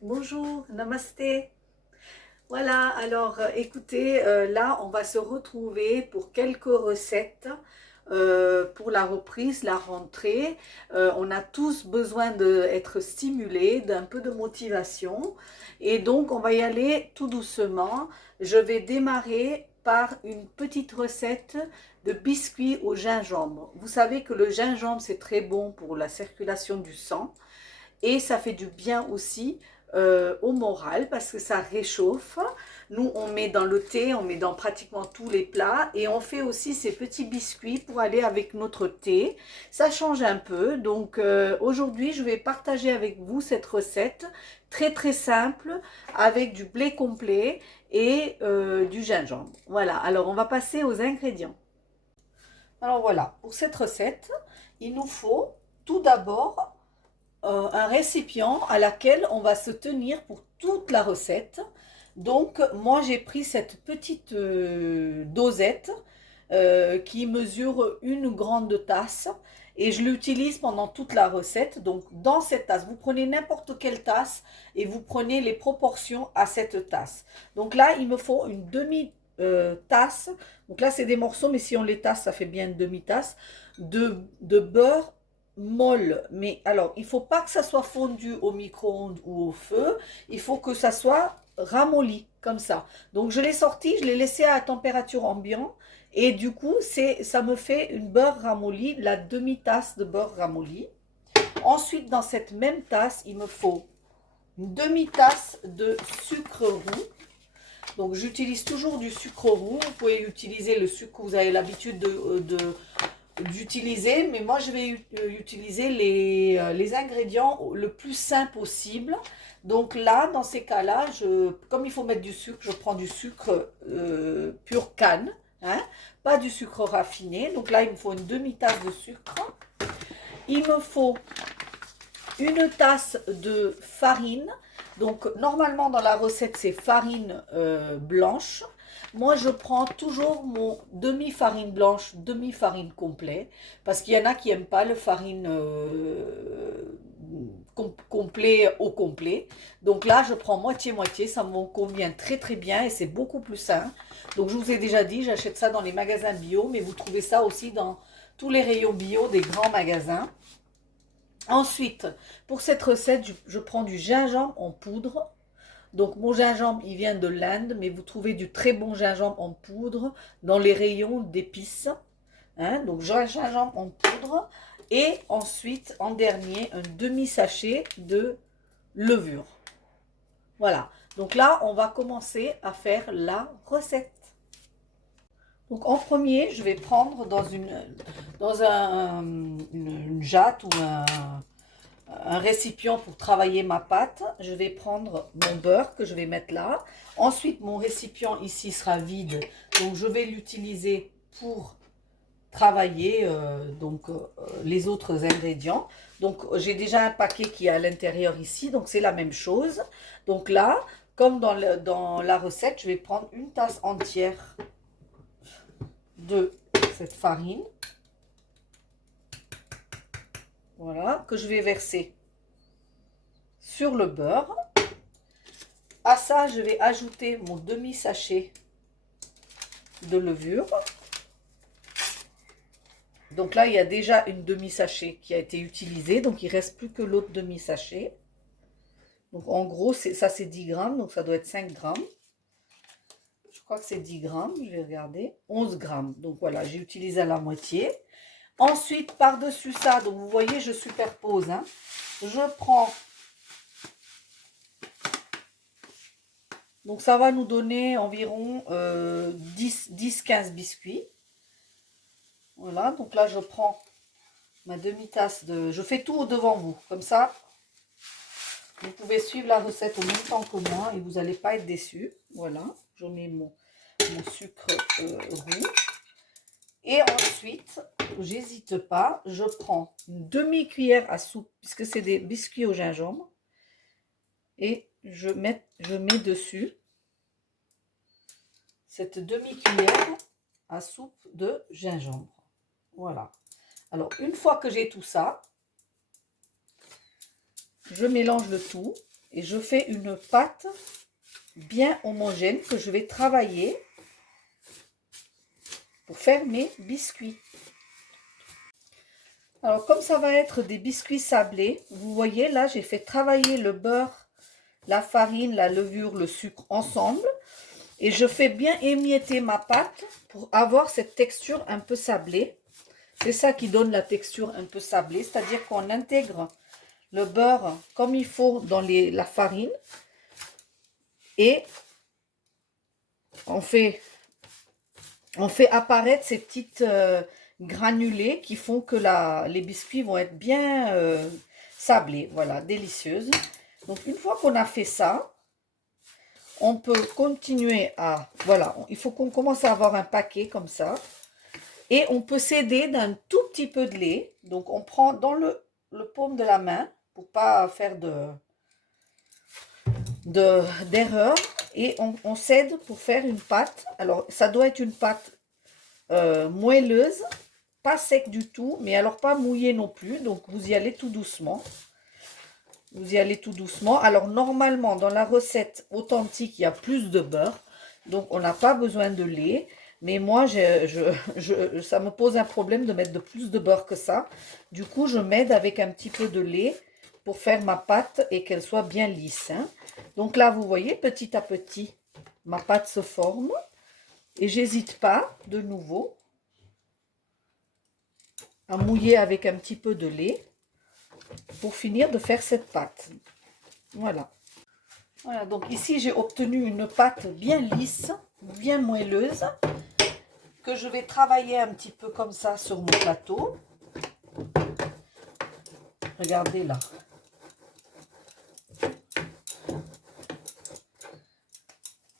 Bonjour, namasté. Voilà, alors écoutez, là on va se retrouver pour quelques recettes pour la reprise, la rentrée. On a tous besoin d'être stimulés, d'un peu de motivation. Et donc on va y aller tout doucement. Je vais démarrer par une petite recette de biscuits au gingembre. Vous savez que le gingembre c'est très bon pour la circulation du sang. Et ça fait du bien aussi au moral parce que ça réchauffe. Nous, on met dans le thé, on met dans pratiquement tous les plats et on fait aussi ces petits biscuits pour aller avec notre thé. Ça change un peu. Donc aujourd'hui, je vais partager avec vous cette recette très très simple avec du blé complet et du gingembre. Voilà, alors on va passer aux ingrédients. Alors voilà, pour cette recette, il nous faut tout d'abord un récipient à laquelle on va se tenir pour toute la recette. Donc moi j'ai pris cette petite dosette qui mesure une grande tasse et je l'utilise pendant toute la recette. Donc dans cette tasse, vous prenez n'importe quelle tasse et vous prenez les proportions à cette tasse. Donc là, il me faut une demi-tasse. Donc là, c'est des morceaux, mais si on les tasse, ça fait bien une demi-tasse de beurre molle. Mais alors, il ne faut pas que ça soit fondu au micro-ondes ou au feu. Il faut que ça soit ramolli, comme ça. Donc, je l'ai sorti, je l'ai laissé à température ambiante. Et du coup, ça me fait une beurre ramolli, la demi-tasse de beurre ramolli. Ensuite, dans cette même tasse, il me faut une demi-tasse de sucre roux. Donc, j'utilise toujours du sucre roux. Vous pouvez utiliser le sucre que vous avez l'habitude d'utiliser, mais moi je vais utiliser les ingrédients le plus sain possible. Donc là, dans ces cas-là, comme il faut mettre du sucre, je prends du sucre pur canne, hein, pas du sucre raffiné. Donc là, il me faut une demi-tasse de sucre. Il me faut une tasse de farine. Donc normalement dans la recette c'est farine blanche. Moi je prends toujours mon demi-farine blanche, demi-farine complet. Parce qu'il y en a qui n'aiment pas le farine complet au complet. Donc là je prends moitié-moitié, ça me convient très très bien et c'est beaucoup plus sain. Donc je vous ai déjà dit, j'achète ça dans les magasins bio, mais vous trouvez ça aussi dans tous les rayons bio des grands magasins. Ensuite, pour cette recette, je prends du gingembre en poudre. Donc mon gingembre, il vient de l'Inde, mais vous trouvez du très bon gingembre en poudre dans les rayons d'épices. Hein, donc gingembre en poudre. Et ensuite, en dernier, un demi-sachet de levure. Voilà. Donc là, on va commencer à faire la recette. Donc en premier, je vais prendre dans une jatte ou un récipient pour travailler ma pâte. Je vais prendre mon beurre que je vais mettre là. Ensuite, mon récipient ici sera vide. Donc, je vais l'utiliser pour travailler les autres ingrédients. Donc, j'ai déjà un paquet qui est à l'intérieur ici. Donc, c'est la même chose. Donc là, comme dans la recette, je vais prendre une tasse entière de cette farine. Voilà, que je vais verser sur le beurre. À ça, je vais ajouter mon demi-sachet de levure. Donc là, il y a déjà une demi-sachet qui a été utilisée. Donc, il ne reste plus que l'autre demi-sachet. Donc, en gros, ça, c'est 10 grammes. Donc, ça doit être 5 grammes. Je crois que c'est 10 grammes. Je vais regarder. 11 grammes. Donc, voilà, j'ai utilisé à la moitié. Ensuite, par-dessus ça, donc vous voyez, je superpose. Hein, je prends. Donc, ça va nous donner environ 10-15 biscuits. Voilà, donc là, je prends ma demi-tasse de... Je fais tout devant vous, comme ça, vous pouvez suivre la recette au même temps que moi et vous n'allez pas être déçus. Voilà, je mets mon sucre roux. Et ensuite, j'hésite pas, je prends une demi-cuillère à soupe, puisque c'est des biscuits au gingembre, et je mets dessus cette demi-cuillère à soupe de gingembre. Voilà. Alors, une fois que j'ai tout ça, je mélange le tout. et je fais une pâte bien homogène que je vais travailler pour faire mes biscuits. Alors comme ça va être des biscuits sablés, vous voyez là j'ai fait travailler le beurre, la farine, la levure, le sucre ensemble. Et je fais bien émietter ma pâte pour avoir cette texture un peu sablée. C'est ça qui donne la texture un peu sablée, c'est-à-dire qu'on intègre le beurre comme il faut dans la farine. Et on fait apparaître ces petites granulés qui font que les biscuits vont être bien sablés. Voilà, délicieuses. Donc une fois qu'on a fait ça, on peut continuer à... Voilà, il faut qu'on commence à avoir un paquet comme ça. Et on peut s'aider d'un tout petit peu de lait. Donc on prend dans le paume de la main pour pas faire d'erreur. Et on s'aide pour faire une pâte. Alors ça doit être une pâte moelleuse, pas sec du tout, mais alors pas mouillée non plus. Donc vous y allez tout doucement. Vous y allez tout doucement. Alors normalement dans la recette authentique il y a plus de beurre, donc on n'a pas besoin de lait, mais moi ça me pose un problème de mettre plus de beurre que ça. Du coup je m'aide avec un petit peu de lait pour faire ma pâte et qu'elle soit bien lisse, hein. Donc là vous voyez petit à petit ma pâte se forme et j'hésite pas de nouveau à mouiller avec un petit peu de lait pour finir de faire cette pâte. Voilà. Voilà, donc ici j'ai obtenu une pâte bien lisse, bien moelleuse, que je vais travailler un petit peu comme ça sur mon plateau. Regardez là.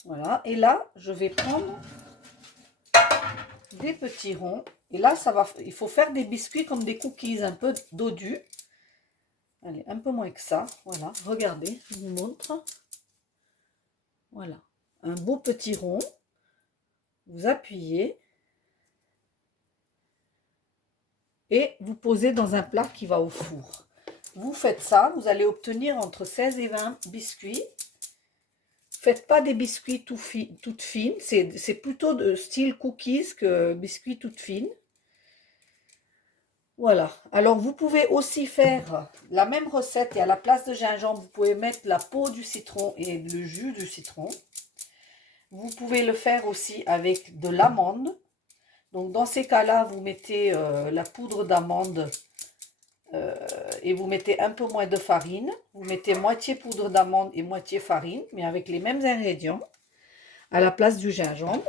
Voilà, et là je vais prendre des petits ronds. Et là il faut faire des biscuits comme des cookies, un peu dodus. Allez, un peu moins que ça. Voilà, regardez, je vous montre. Voilà, un beau petit rond. Vous appuyez. Et vous posez dans un plat qui va au four. Vous faites ça, vous allez obtenir entre 16 et 20 biscuits. Faites pas des biscuits toutes fines. C'est plutôt de style cookies que biscuits toutes fines. Voilà, alors vous pouvez aussi faire la même recette et à la place de gingembre, vous pouvez mettre la peau du citron et le jus du citron. Vous pouvez le faire aussi avec de l'amande. Donc dans ces cas-là, vous mettez la poudre d'amande et vous mettez un peu moins de farine. Vous mettez moitié poudre d'amande et moitié farine, mais avec les mêmes ingrédients à la place du gingembre.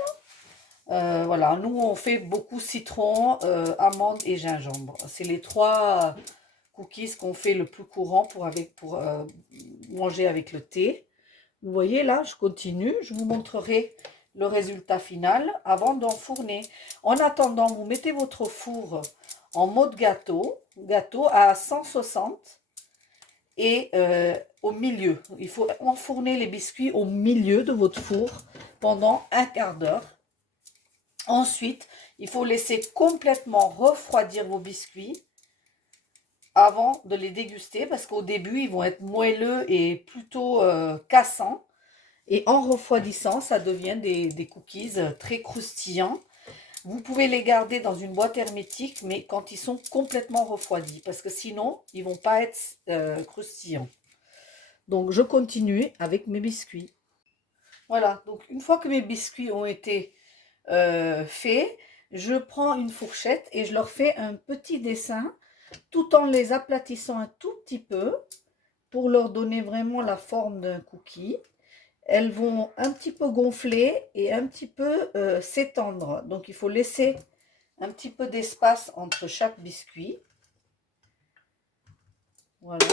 Voilà, nous on fait beaucoup citron, amande et gingembre. C'est les trois cookies qu'on fait le plus courant pour manger avec le thé. Vous voyez là, je continue, je vous montrerai le résultat final avant d'enfourner. En attendant, vous mettez votre four en mode gâteau à 160 et au milieu. Il faut enfourner les biscuits au milieu de votre four pendant un quart d'heure. Ensuite, il faut laisser complètement refroidir vos biscuits avant de les déguster parce qu'au début, ils vont être moelleux et plutôt cassants. Et en refroidissant, ça devient des cookies très croustillants. Vous pouvez les garder dans une boîte hermétique, mais quand ils sont complètement refroidis, parce que sinon, ils ne vont pas être croustillants. Donc, je continue avec mes biscuits. Voilà, donc une fois que mes biscuits ont été faits, je prends une fourchette et je leur fais un petit dessin, tout en les aplatissant un tout petit peu, pour leur donner vraiment la forme d'un cookie. Elles vont un petit peu gonfler et un petit peu s'étendre. Donc, il faut laisser un petit peu d'espace entre chaque biscuit. Voilà.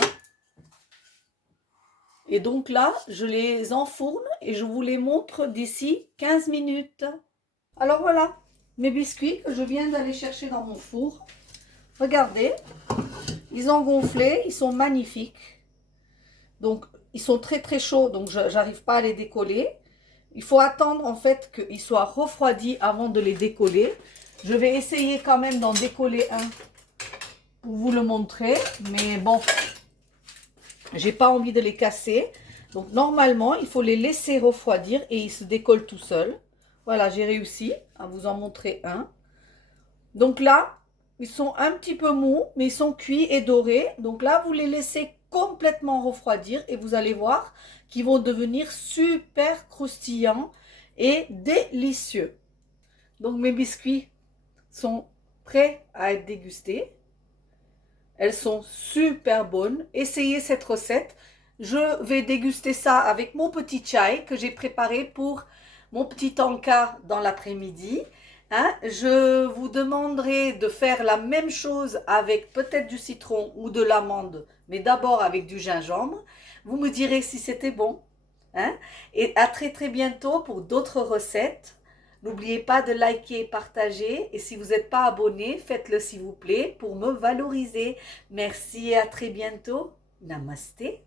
Et donc là, je les enfourne et je vous les montre d'ici 15 minutes. Alors voilà, mes biscuits que je viens d'aller chercher dans mon four. Regardez, ils ont gonflé, ils sont magnifiques. Donc, ils sont très très chauds, donc j'arrive pas à les décoller. Il faut attendre en fait qu'ils soient refroidis avant de les décoller. Je vais essayer quand même d'en décoller un pour vous le montrer. Mais bon, J'ai pas envie de les casser. Donc normalement, il faut les laisser refroidir et ils se décollent tout seuls. Voilà, j'ai réussi à vous en montrer un. Donc là, ils sont un petit peu mous, mais ils sont cuits et dorés. Donc là, vous les laissez complètement refroidir et vous allez voir qu'ils vont devenir super croustillants et délicieux. Donc mes biscuits sont prêts à être dégustés. Elles sont super bonnes. Essayez cette recette. Je vais déguster ça avec mon petit chai que j'ai préparé pour mon petit encas dans l'après-midi. Hein, je vous demanderai de faire la même chose avec peut-être du citron ou de l'amande, mais d'abord avec du gingembre. Vous me direz si c'était bon. Hein, et à très très bientôt pour d'autres recettes. N'oubliez pas de liker, partager et si vous n'êtes pas abonné, faites-le s'il vous plaît pour me valoriser. Merci et à très bientôt. Namasté.